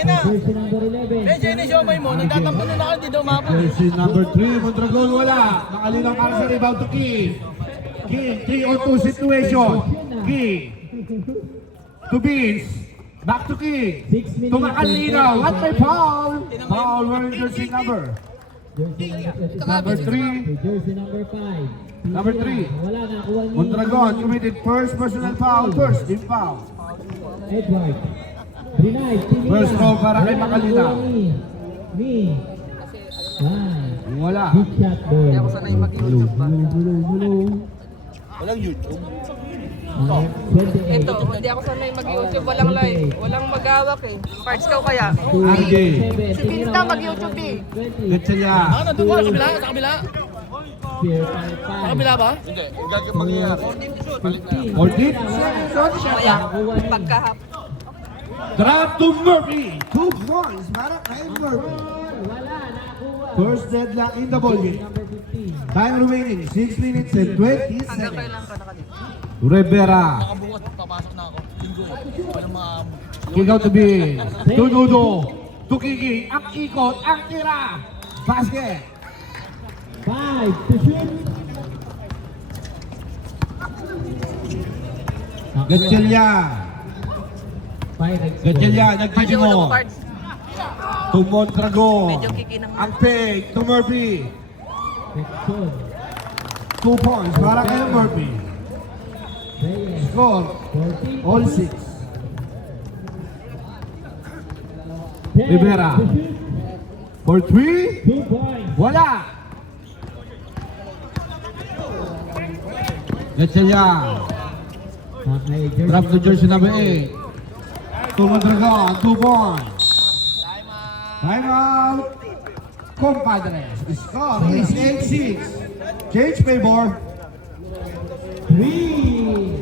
Tayo na. Jersey number 11. Eh, Jenny, siomay mo. Nagtatampo na ako, di daw mapon. Jersey number 3, Mondragon wala. Makalinaw para sa rebound to King. King, 3-on-2 situation. King. To Beans. Back to King. 6 minutes. To Makalinaw. What may foul? Foul wearing jersey number. Jersey Number 3. Jersey number 5. Number 3. Wala na, kuha ni Mondragon committed first personal foul. First team foul. Edward. Denied. First row para kay Makalinaw. Ni. Wala. Big shot ball. Hindi ako sanay mag-YouTube ba? Walang YouTube. 28. Ito, hindi ako sanay mag-YouTube. Walang live. Walang mag-awak eh. Parts ka kaya. RJ. Si Binta mag-YouTube eh. Gatsalya. Ah, nandun ko. Sa kabila, sa kabila. Sa kabila ba? Hindi. Mangyayari. 14. Kaya, pagkahap. Drop to Murphy. 2 points para kay Murphy. Wala, nakuha. First deadlock in the ball game. Number 15. Time remaining 6 minutes and 20 Hanggang seconds. kailan ka nakadito? Rivera. Bukas, papasok na ako. Linggo. Walang mga... Kick out to be. Tunudo. To Kiki. Ang ikot. Ang tira. Basket. 5 to shoot. Gatsalya. Gatsalya. Medyo Nagtitimo. walang parts. To Mondragon. Medyo kikinang. Ang fake to Murphy. Jackson. 2 points para kay Murphy. Reyes. Score. 14. All 6. 10 Rivera. to shoot. For 3. 2 points. Wala. Gatsalya. Okay, Drop to jersey number 8. To Mondragon. 2 points. Time out. Compadres. Score is 8-6. Change favor. 3.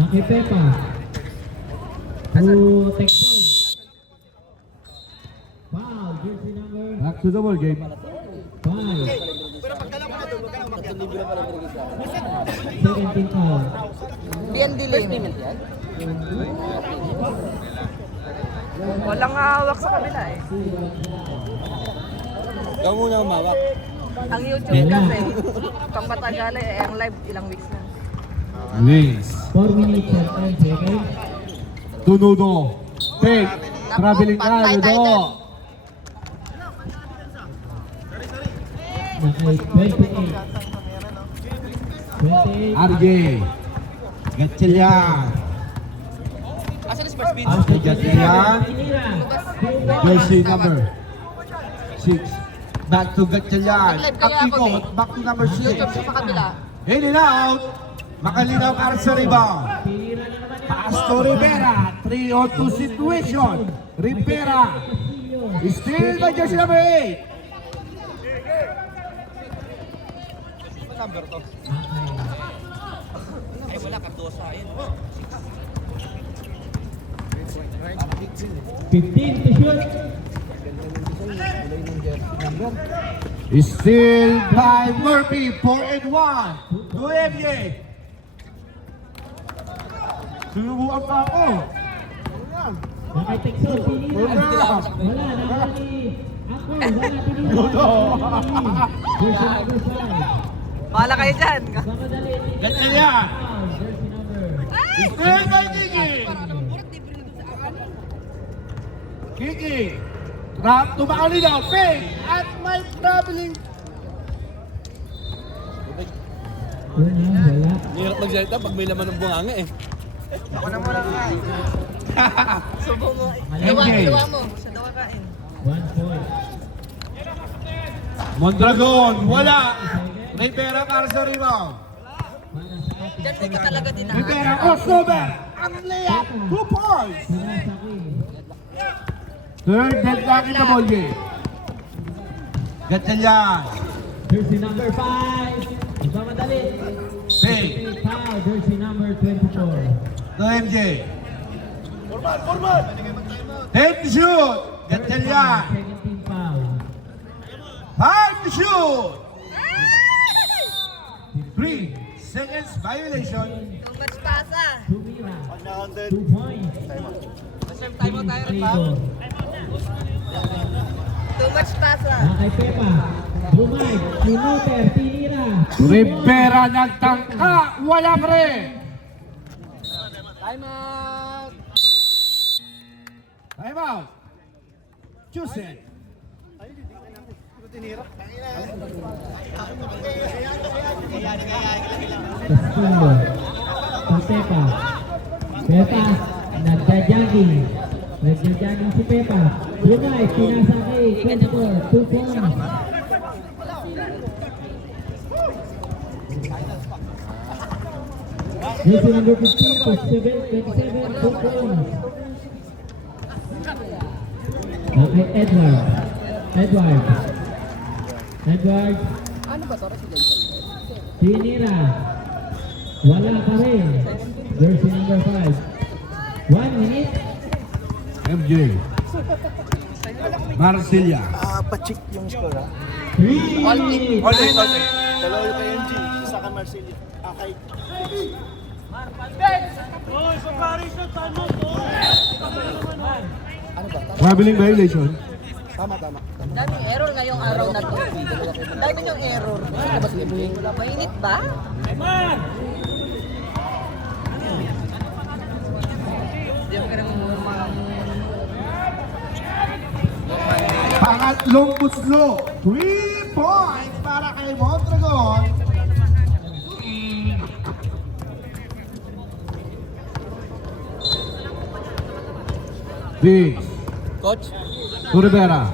Okay, Pepa. To Texas. Foul, jersey number Back to the ball game. 5. 17 foul. Bien dilim. Walang hawak sa kabila eh. Ikaw muna umawak. Ang YouTube kasi, pang matagalan eh, ang live ilang weeks na. Wings. 4 minutes and 10 seconds. Tunudo. Take. Traveling Patay guy. tayo Ludo. dun. Okay, 28. 28. RJ. Gatsalya. Asan is first beat? After Gatsalya. Jersey number 6. Back to Gatsalya. Nag-live kaya ako, Akikot. Back to number 6. YouTube siya sa kabila. In and out. Makalinaw para sa rebound. Pass to Rivera. 3-on-2 situation. Rivera. Still by jersey number 8. Number to. Ay, wala. Kardosa. Ayun. 15 to shoot. Still by Murphy. 4-1. To MJ. Sinubukan pa ako. Okay, Texas. Pinila. Wala, nakuha ni Ako. Wala, pinila. Ludo. Jersey number 5. Bahala kayo dyan. Pamadali. Gatsalya. Foul, jersey number. Still by Kiki. Kiki. Drop to Makalinaw. Fake. At may traveling. Wala. Hirap magsalita pag may laman ng bunganga eh. Ako na muna kakain. Subo mo. MJ. Luwa mo. Siya daw kakain. 1 point. Mondragon. Wala. Rivera para sa rebound. Diyan mo ka talaga din Rivera. Crossover. Ang layup. 2 points. Sinasaki. Third deadlock in the ball game. Gatsalya. Jersey number 5. Pamadali. Fake. Foul, jersey number 24. To MJ. Take the shoot. Gatsalya. 17 foul. 5 to shoot! 3 seconds violation. Too much pasa. Tumira. 2 points. Time mo tayo rin, Favor. Too much pasa. Kay Pepa. Bumay. Minuter. Tinira. Rivera nagtangka, wala pa rin. Time out. Time out. Chusen. Castillo. Kay Pepa. Pepa. Nagja-jogging. Nagja-jogging si Pepa. Bumay. Pinasa kay Kentor. 2 points. Jersey number 15, 27, 2 points. Okay, Edward. Edward. Tinira. Wala pa rin. Jersey number 5. 1 minute. MJ. Marsilia. Pa-check yung score ha. 3 All-day. Dalawa yung kay MG, isa ka Marceli. Okay. Traveling violation. Tama. Daming error ngayong araw na to. Dami yung error. Mainit ba? Hindi ako Pangatlong puslo. 3 points para kay Mondragon. Big. Coach, To Rivera.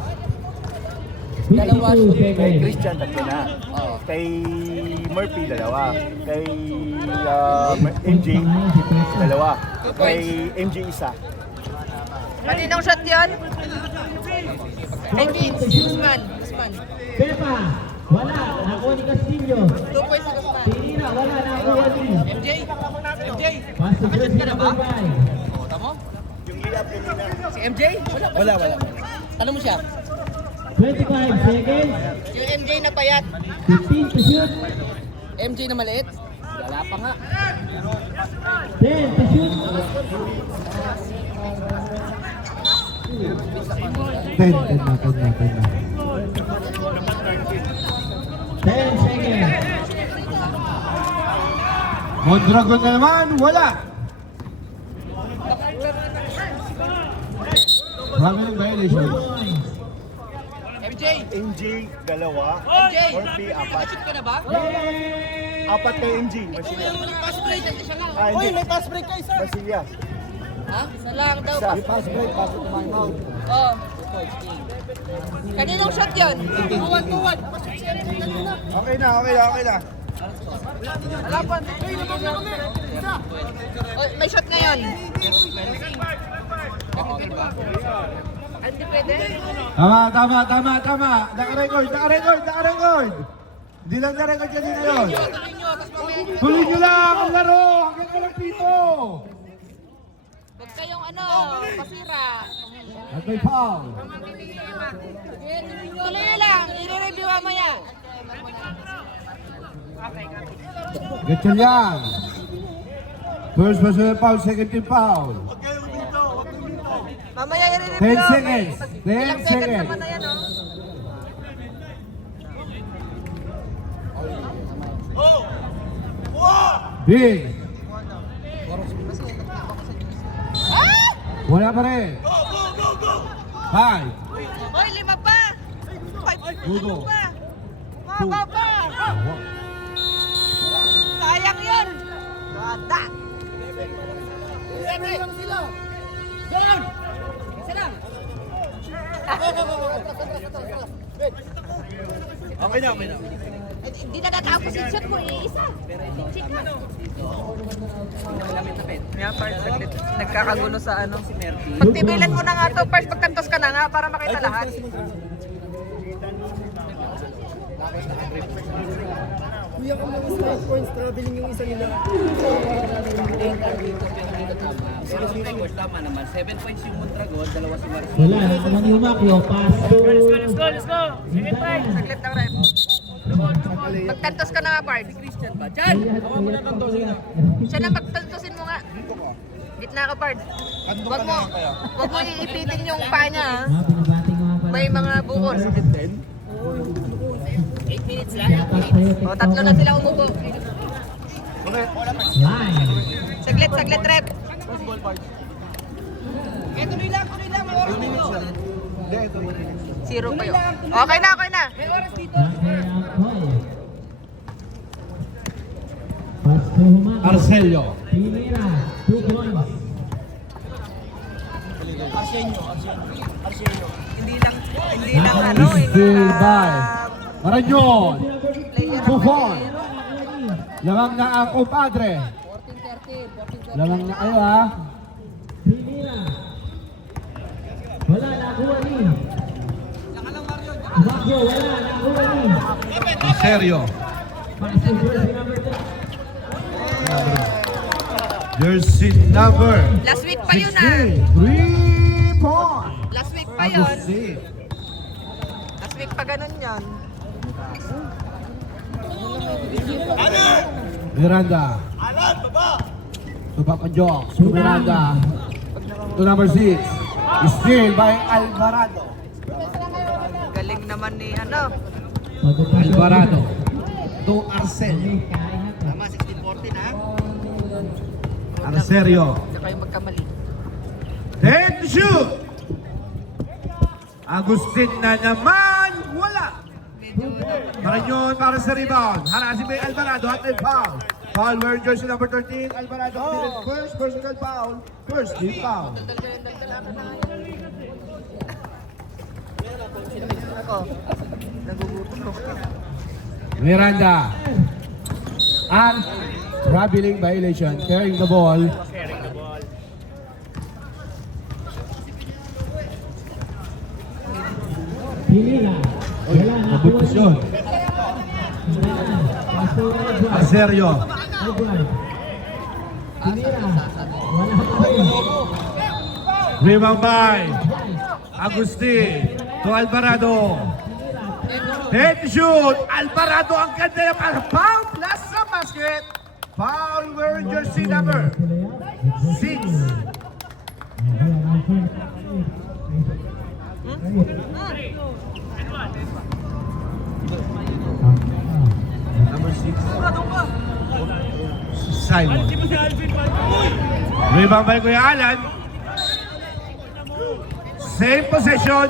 52 kay seconds. Christian tatlo na. Kay Murphy dalawa. Kay MJ dalawa. Kay MJ isa. Maninong shot yun? MJ, Guzman. Pepa. Wala. Nakuha ni Castillo. 2 points si Guzman. Tinira. Wala. Nakuha ni. MJ. Pass to jersey number 5. Si MJ? Wala. Ano mo siya? 25 seconds. Yung MJ na payat. 15 to shoot. MJ na maliit? Wala pa nga. 10 to shoot. 10 seconds. Mondragon na naman, wala. Traveling violation. MJ dalawa. MJ! Murphy apat. Shoot ka na ba? Apat kay MJ. Marsilia. Pass break, siya lang. Hindi. May pass break kayo, sir. Marsilia. Ha? Isa lang daw. Isa. May pass break bago tumahin out. Oo. Kaninong shot yun? 2-1. Okay na. Wala pa. Oh, may shot ngayon. Hindi pwede. Tama. Naka-record. Hindi lang na-record kanina yun. Tuloy nyo lang ang laro. Hanggang walang pito. Huwag kayong pasira. At may foul. Tuloy lang. I-review mamaya. Ganyan yan. First personal foul, second team foul. Mamaya 10 i-review. seconds. 10 Ilang seconds seconds. naman na yan, Big. Wala pa rin. 5. Hoy, 5 pa. 5 pa. Mababa. Sayang yun. Ganda. Isa lang. Okay na. Hindi na natapos yung shot mo, isa. Check na. Kaya parts, nagkakagulo sa Pagtibilan mo na nga to, parts, pagkantos ka na nga para makita lahat. Kuya, kung mga strike points, traveling yung isa nila. Tama naman. 7 points yung Mondragon, dalawa si Marcelo. Wala. Nakuha ni Umakyo. Pass to. Saglit lang, Rep. Magtantos ka na nga, Bard. Christian ba? Diyan! Hawa mo na kanto, sige na. Siya na magtantosin mo nga. Gitna ka, Bard. Wag mo iipitin yung paa niya, ha? Binabati ko nga pala. May mga bukol. 8 minutes lang. Shoutout sa'yo, O, tatlo na sila umupo. Line. Saglit, rep. Zero pa yun. Okay na. Number out call. Pass to Humado. Arcelio. Pinira, 2 points. Hindi lang ano, hindi Still lang by Marañon. player. Buffon. Lamang na ang kumpadre. Lamang na kayo ha. Pinira. Wala, nakuha ni. Humado, wala, nakuha ni. Arcelio. Pass to jersey number 10. Jersey number Last week pa yun, 16. 3 points. Last week pa yun. Agustin. Last week pa ganun yun. Miranda. Tupak pa Jok. To Miranda. To number 6. Still by Alvarado. Galing naman ni ano. Alvarado. To Arcelio. Tama, 16-14 ha? Arcelio. Hindi kayo magkamali. Then to shoot. Agustin na naman. Wala. Marañon para sa rebound. Harasin may Alvarado at may foul. Foul wearing jersey number 13. Alvarado committed first personal foul. First team foul. Ako, nagugutom ko. Miranda. And traveling violation. Carrying the ball. Pinira. Wala, nakuha ni. yun. Pass to Edward. Arcelio. Edward. Pinira. Wala pa rin. Rebound by Agustin to Alvarado. Head to shoot. Alvarado ang ganda na para foul plus sa basket. Foul wearing jersey number 6. Number 6. Simon. Rebound by Kuya Alan. Same possession.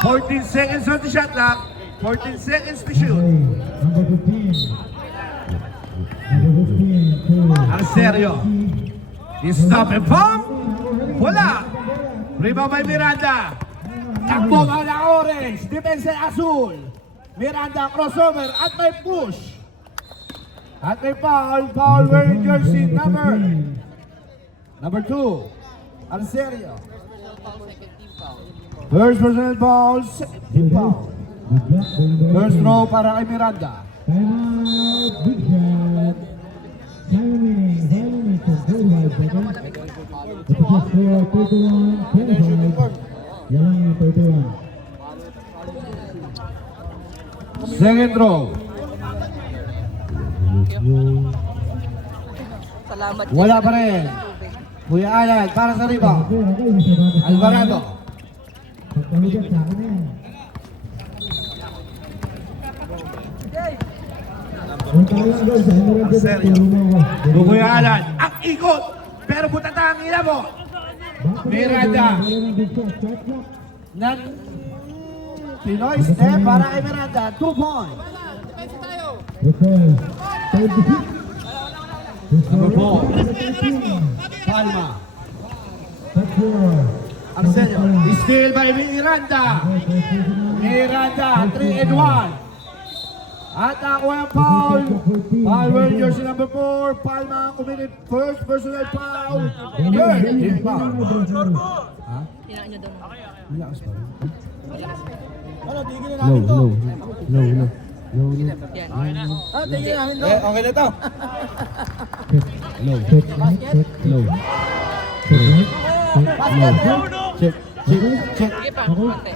14 seconds on the shot clock. 14 seconds to shoot. Number 15. Number 15 to Arcelio. Stop and pump. Wala. Rebound by Miranda. Takbo ka na orange. Depensa azul. Miranda crossover at may push. At may foul. Foul wearing jersey number 2. Arcelio. First personal foul. Second team foul. First throw para kay Miranda. Timeout, big shot. Timing, 5 minutes and 35 seconds. The score 31, 25. Yalangi 31. Second throw. Salamat. Wala pa rin. Kuya Alan para sa rebound. Alvarado. Pagpahigat sa akin yan. Ang talang gol sa Emerald Arcelio. Dito. Kuya Alan. Ang ikot. Pero butata ang ila mo. Miranda. Nan Pinoy step para kay Miranda. 2 points. Number 4. Palma. Arcelio. Still by Miranda. Miranda. 3 and 1. At nakuha ang foul. Foul wearing jersey number 4. Palma committed first personal foul. Third team foul. Ha? Relax pa rin. Low. Okay na to. Low. Check. Sige pa, konti.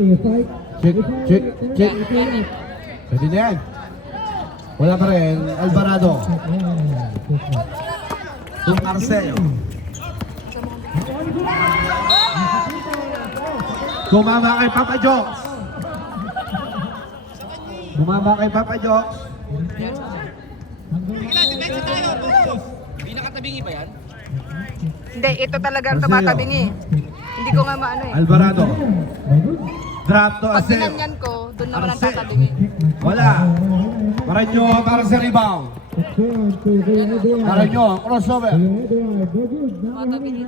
A fight Check. Pwede na yan. Wala pa rin. Alvarado. To Arceo. Tumama kay Papa Jokes. Tumama kay Papa Jokes. Hindi nakatabingi ba yan? Hindi, ito talaga ang tumatabingi. Hindi ko nga maano eh. Alvarado. Drop to Pag Arceo. tinanyan ko, doon naman ang Arceo. tatabingi. Wala. Paranyo para sa rebound. Paranyo, crossover.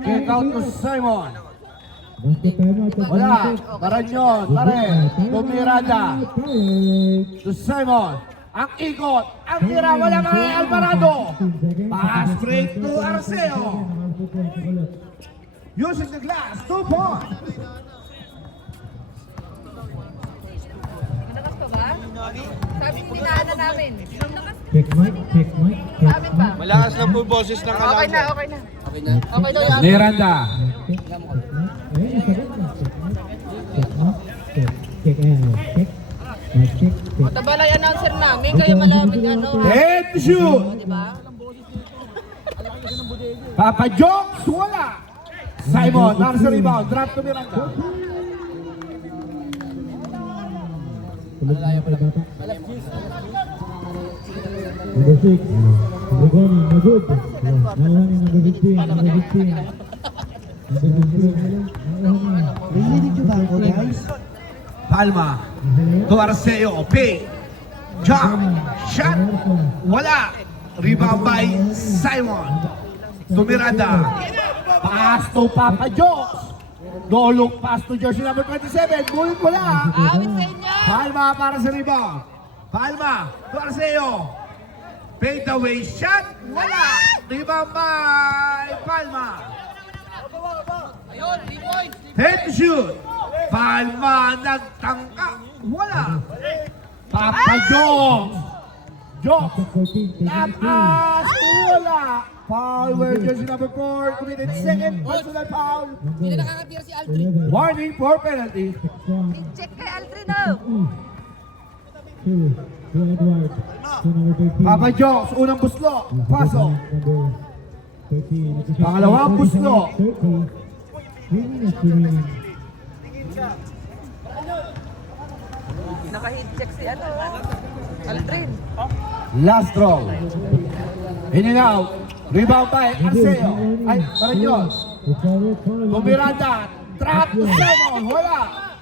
Kick out to Simon. Wala. Paranyo, pare. Tumirada. To Simon. Ang ikot. Ang tira. Wala mga Alvarado. Pass straight to Arceo. Using the glass. 2 points. Malakas pa ba? Sabi hindi na namin. Check mic. Sabi pa. Malakas lang po boses ng Okay na. Okay na? Okay daw yan. Miranda. Tabalay announcer namin, kaya malamig ano. Head to shoot. Di ba? Papa Jokes, wala. Simon, para sa rebound. Drop to Miranda. Number 6. Ligoni, Magud. Nawahanin number 15. Number 15. Palma. To Arceo. Pick. Jump. Shot. Wala. Rebound by Simon. To Miranda. Pass to Papa Jokes. Dolong pass to jersey number 27. Bulit wala. Awit sa inyo! Palma para sa rebound. Palma. To Arceo. Fade away shot. Wala. Rebound by Palma. Ayun, 3 points! Head to shoot. Palma nagtangka. Wala. Papa Jokes. Jokes. 14. Tapas. Wala. Foul where jersey number 4 committed second personal foul. Hindi na nakakatira si Aldrin. Warning for penalty. I-check kay Aldrin oh! 2 Edward. To number 13. Papa Jokes, unang buslo. Paso. Number 13. Pangalawang buslo. 30. 3 minutes remaining. Naka-hit check si ano. Aldrin. Last draw. In and out. Rebound by Arceo. Ay, Paranyon. Tumiranda. Trap to Simon. Wala.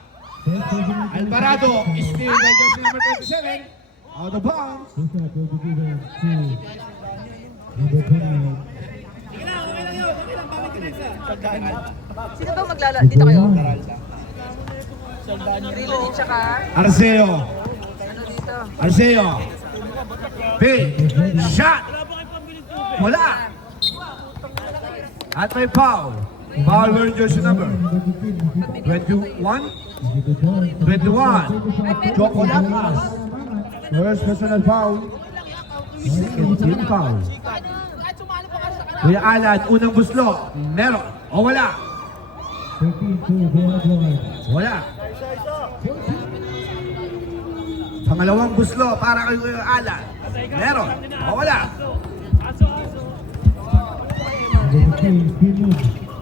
Alvarado. Steal by jersey number 27. Out of bounds. Number 29. Sino ba maglala? Dito kayo? Rilo din tsaka. Arceo. Ano dito? Arceo. Big. Shot. Wala. At may foul. Foul wearing jersey number 21. 21. Choco Lapas. First personal foul. Second team foul. Kuya Alan, unang buslo. Meron. O wala. 13-2 Wala. Pangalawang buslo para kay Kuya Alan. Meron. O wala.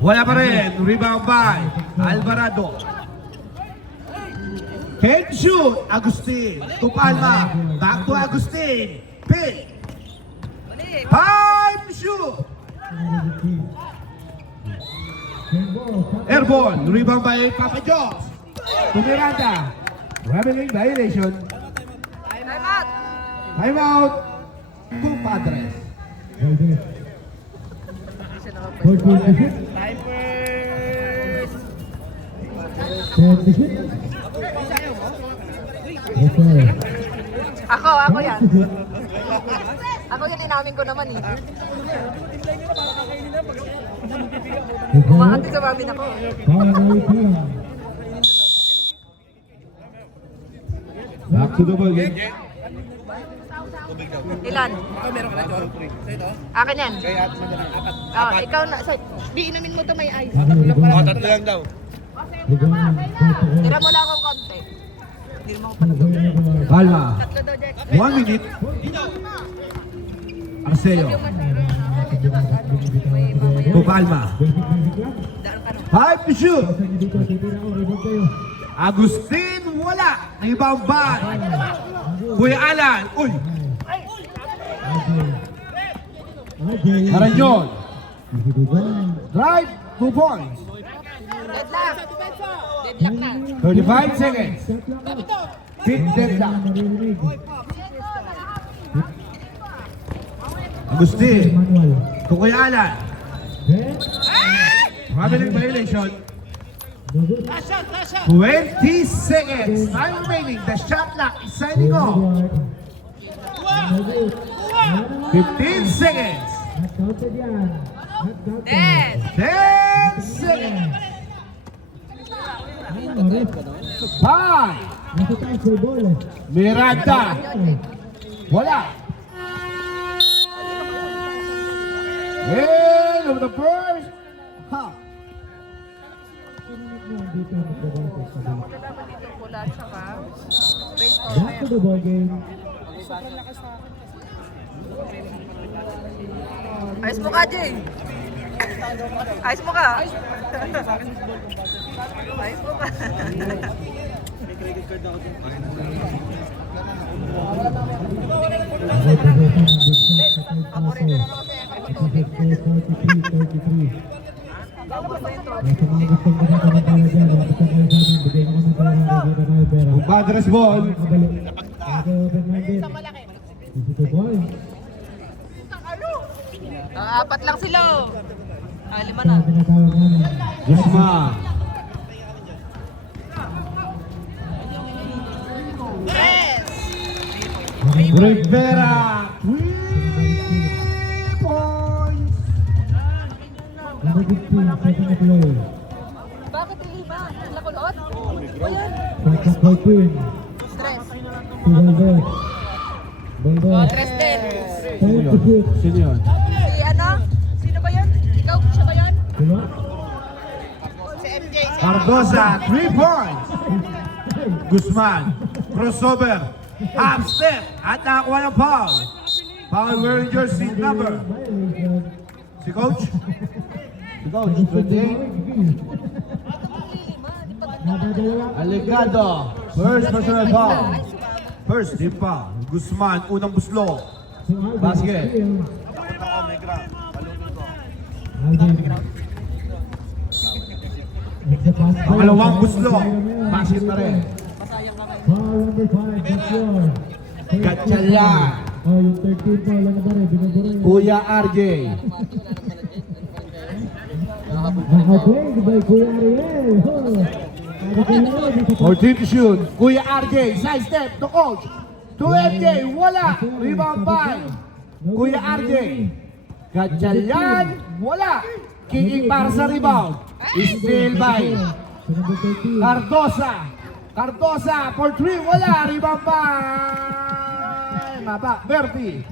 Wala pa rin. Rebound by Alvarado. Can't shoot. Agustin. To Palma. Back to Agustin. Pick. Time to shoot. Airborne. Rebound by Papa Jokes. To Miranda. Reveling violation. Time out! Time out. To Padres. Ako yan. Ako yan, inamin ko naman eh. Umaantig sa mami ako. Back to the ball game. Ilan? Akin yan. Oh, ikaw na. Di inumin mo to may ice. O, tatlo lang daw. Tira mo lang akong konti. Hindi mo panatog. Palma. Tatlo daw, Jack. 1 minute. Arceo. To Palma. Daan ka no. 5 to shoot. Dito, titira ko, rebound kayo. Agustin, wala. Rebound by Kuya Alan. Uy, RJ. Maranyon. Easy rebound. Drive, 2 points. Deadlock. Deadlock na. 35 seconds. Shot lang out. Pit deadlock. Maririnig. Agustin. Manual. To Kuya Alan. Then, Traveling violation. no good. 20 seconds. Time remaining. The shot clock is signing off. No good. 15 seconds. Not counted yan. Not counted. Dead. 10 seconds. Ano, ref? 5. Nasa tayo for ball. Miranda. Wala. End of the first half. Dito magbabato sa ball. Dapat dito pula tsaka race Back to the ball game. Ayos mo ka, Jay. Ayos mo ka. Ayos mo ka. Padres ball. Apat lang sila. Oh. 5 na. Guzman. Rivera. 3 points. Bakit ilima? Nakulot? O yan. Stress. Stress din. Sino yun? Si ano? Sino ba yan? Ikaw? Siya ba yan? Si MJ. Cardosa, 3 points. Guzman, crossover, half step, at nakakuha ng foul. Foul wearing jersey number. Si Coach? Si Coach, 28. Alegado, first personal foul. First team foul. Guzman, unang buslo. Basket. Pangalawang buslo. Basket na rin. Gatchalya. Oh, yung 13 pa, wala na ba rin? Binubura yun. Kuya RJ. Nakaplay, di ba? Kuya Ariel. Oh. 14 to shoot. Kuya RJ, side step to Coach. To MJ, wala. Rebound by Kuya RJ. Gatchalyan, wala. Kicking para sa rebound. Steal by Cardosa. Cardosa for 3, wala. Rebound by Maba, Berti.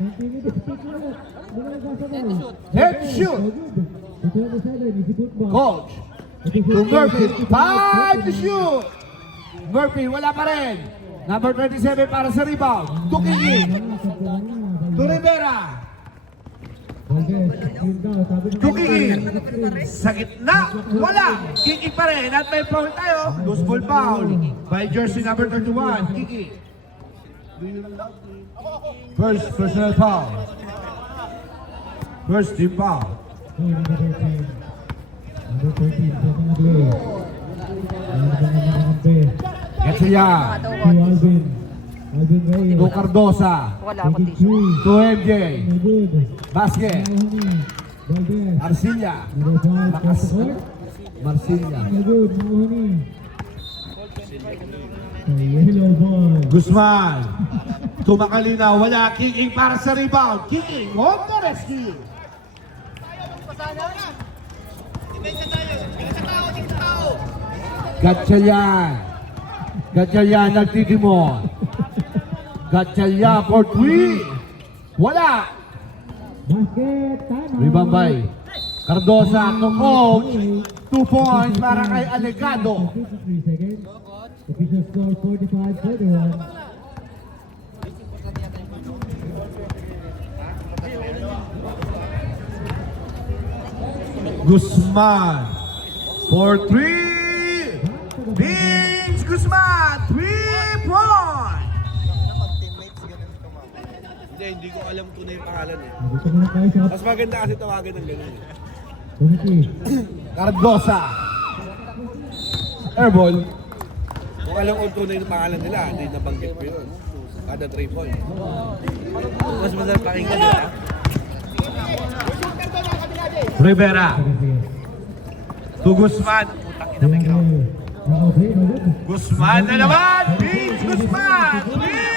Head shoot. Coach. To Murphy, 5 to shoot. Murphy, wala pa rin. Number 27 para sa rebound. To Kiki. To Rivera. To Kiki. Sa gitna, wala. Kiki pa rin. At may foul tayo. Loose ball foul. By jersey number 31, Kiki. First personal foul. First team foul. Gatchalya. To Cardosa. Wala ako tissue. To MJ. Basket. Arcilla. Lakas. Marcilla. Guzman. Tumakalina. Wala. Kicking para sa rebound. Kicking on the rescue. Gatchalyan. Gatchalyan nagtitimon. Gatchalyan for 3. Wala. Basket, time. Rebound by Cardosa to Coach. 2 points para kay Alegado. 53 seconds. Official score 45-41. Guzman for 3. Vince Guzman, 3-point. Hindi ko alam tunay yung pangalan eh. Dito muna tayo sa Mas maganda kasi tawagan ng ganun eh. committee. Cardosa. Airball. Kung alam ko tunay yung pangalan nila, hindi nabanggit ko yun. Kada 3 points. Mas masarap pakinggan nila. Rivera Sige. to Guzman. Putang ina, may ground. Okay, no good. Guzman na naman! Vince Guzman! 3